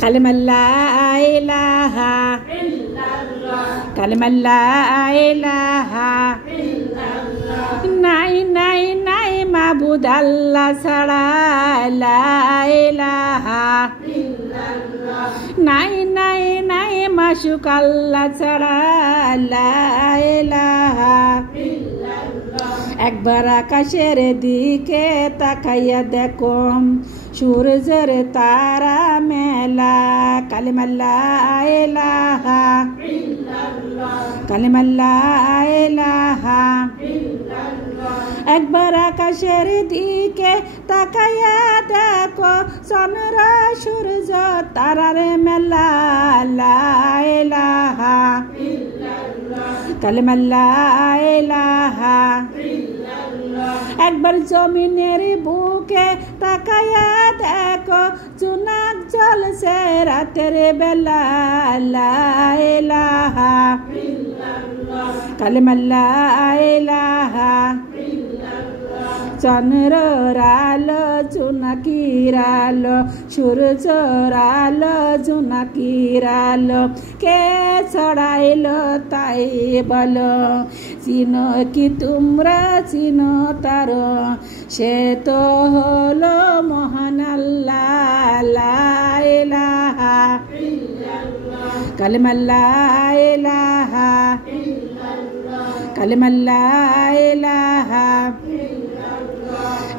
কালিমা লা ইলাহা ইল্লাল্লাহ কালিমা লা ইলাহা ইল্লাল্লাহ নাই নাই নাই মাবুদ আল্লাহ ছাড়া লা ইলাহা ইল্লাল্লাহ নাই নাই নাই মাশুক আল্লাহ ছাড়া লা ইলাহা ইল্লাল্লাহ একবার আকাশের দিকে তাকাইয়া দেখো সূর্যের তারা মেলা কালিমা লা ইলাহা ইল্লাল্লাহ কালিমা লা ইলাহা ইল্লাল্লাহ একবার আকাশের দিকে তাকাইয়া দেখো চন্দ্র সূর্য তারার মেলা লা ইলাহা ইল্লাল্লাহ কালিমা লা ইলাহা ইল্লাল্লাহ একবার জমিনের বুকে তাকাইয়া দেখো চুনাক জ্বলছে রাতের বেলা লা ইলাহা ইল্লাল্লাহ কালিমা লা ইলাহা চন্দ্রর আলো জোনাকির আলো সূর্যর আলো জোনাকির আলো কে ছড়াইলো তাই বলো চিনো কি তোমরা চিনো তার সে তো হলো মহান আল্লাহ লা ইলাহা কালিমা লা ইলাহা কালিমা লা ইলাহা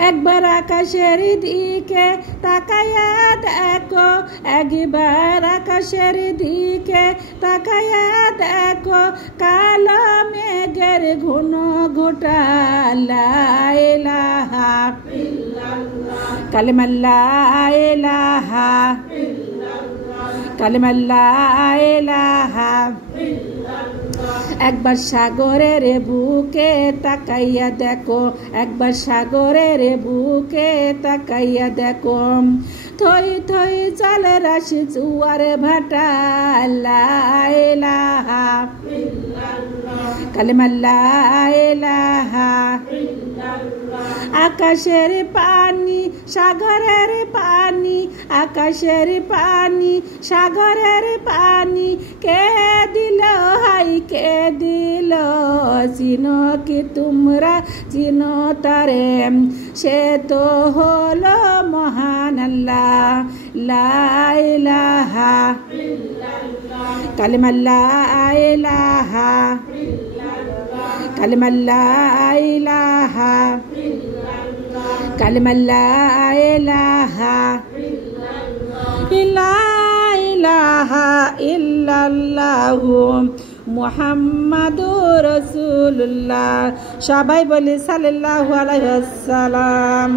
একবার আকাশের দিকে তাকাইয়া দেখো একবার আকাশের দিকে তাকাইয়া দেখো কালো মেঘের ঘন ঘোটা লা ইলাহা কালিমা লা ইলাহা কালিমা লা ইলাহা একবার সাগরের বুকে তাকাইয়া দেখো একবার সাগরের বুকে তাকাইয়া দেখো থই থই চল রাশি জুয়ার ভাটা লা ইলাহা কালিমা লা ইলাহা আকাশের পানি সাগরের পানি আকাশের পানি সাগরের পানি কে দিল হাই কে দিল চিনো কি তোমরা চিনো তারে সে তো হলো মহান আল্লাহ লা ইলাহা কালিমা লা ইলাহা কালিমা লা ইলাহা কালিমা লা ইলাহা লা ইলাহা ইল্লাল্লাহু মুহাম্মাদুর রাসূলুল্লাহ সবাই বলি সাল্লাল্লাহু আলাইহি ওয়াসাল্লাম।